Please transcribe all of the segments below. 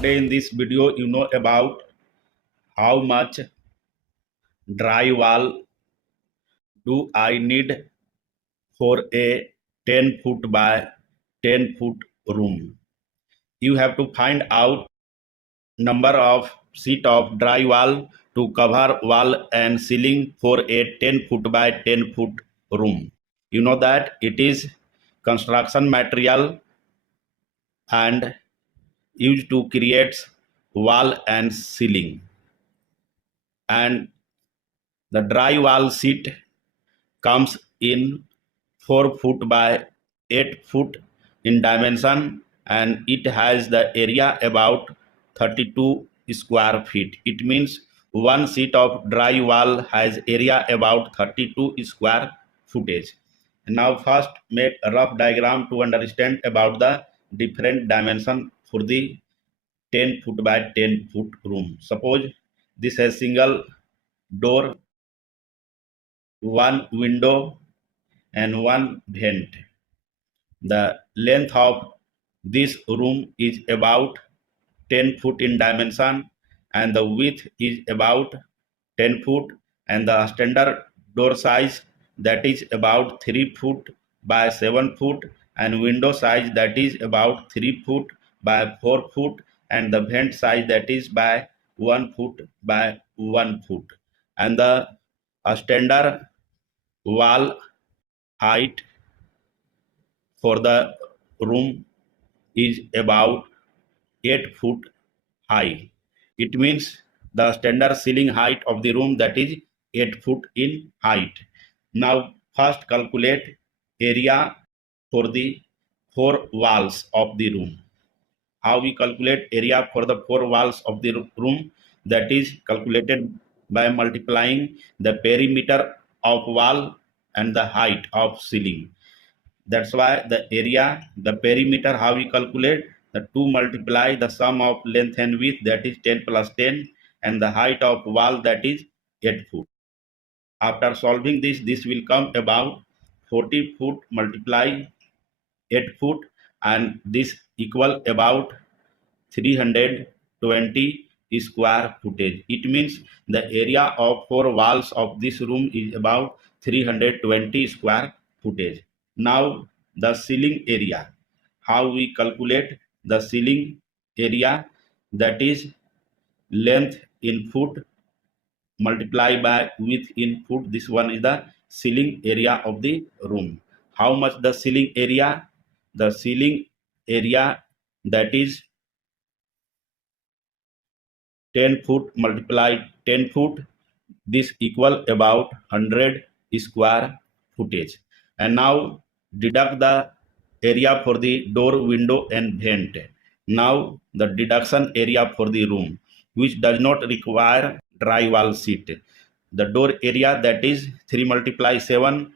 Today in this video you know about how much drywall do I need for a 10 foot by 10 foot room. You have to find out number of sheet of drywall to cover wall and ceiling for a 10 foot by 10 foot room. You know that it is construction material and used to create wall and ceiling, and the drywall sheet comes in 4 foot by 8 foot in dimension, and it has the area about 32 square feet. It means one sheet of drywall has area about 32 square footage. Now first make a rough diagram to understand about the different dimension for the 10 foot by 10 foot room. Suppose this has single door, one window and one vent. The length of this room is about 10 foot in dimension, and the width is about 10 foot, and the standard door size that is about 3 foot by 7 foot, and window size that is about 3 foot by 4 foot, and the vent size that is by 1 foot by 1 foot, and the standard wall height for the room is about 8 foot high. It means the standard ceiling height of the room that is 8 foot in height. Now first calculate area for the 4 walls of the room. How we calculate area for the 4 walls of the room? That is calculated by multiplying the perimeter of wall and the height of ceiling. That's why the area, the perimeter, how we calculate? The 2 multiply the sum of length and width, that is 10 plus 10, and the height of wall, that is 8 foot. After solving this will come about 40 foot multiply 8 foot, and this equal about 320 square footage. It means the area of 4 walls of this room is about 320 square footage. Now the ceiling area. How we calculate the ceiling area? That is length in foot multiply by width in foot. This one is the ceiling area of the room. How much the ceiling area? The ceiling area that is 10 foot multiply 10 foot. This equal about 100 square footage. And now deduct the area for the door, window and vent. Now the deduction area for the room, which does not require drywall sheet. The door area, that is 3 multiply 7,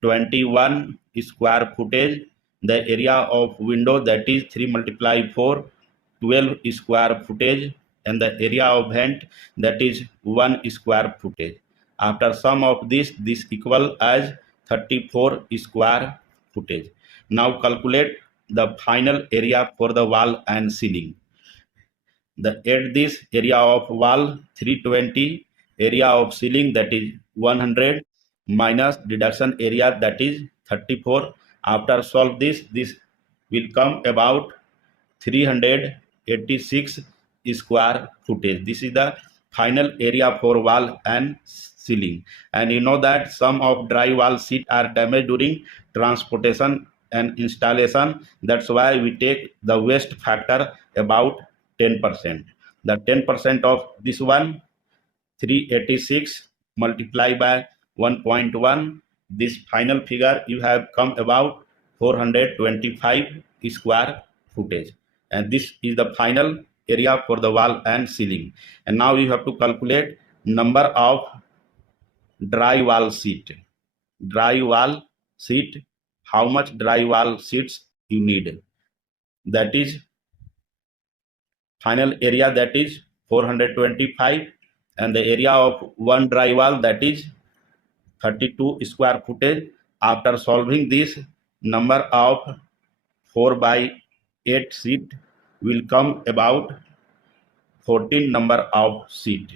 21 square footage. The area of window, that is 3 multiply 4, 12 square footage, and the area of vent, that is 1 square footage. After sum of this equal as 34 square footage. Now calculate the final area for the wall and ceiling. Add this area of wall 320, area of ceiling that is 100, minus deduction area that is 34. After solve this will come about 386 square footage. This is the final area for wall and ceiling. And you know that some of drywall sheet are damaged during transportation and installation. That's why we take the waste factor about 10%. The 10% of this one, 386 multiplied by 1.1, this final figure you have come about 425 square footage, and this is the final area for the wall and ceiling. And now you have to calculate number of drywall sheet. Drywall sheet, how much drywall sheets you need? That is final area, that is 425, and the area of one drywall, that is 32 square footage. After solving this, number of 4 by 8 sheet will come about 14 number of sheet.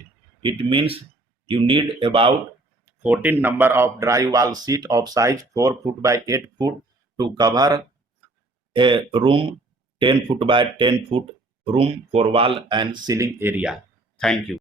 It means you need about 14 number of drywall sheet of size 4 foot by 8 foot to cover a room 10 foot by 10 foot room for wall and ceiling area. Thank you.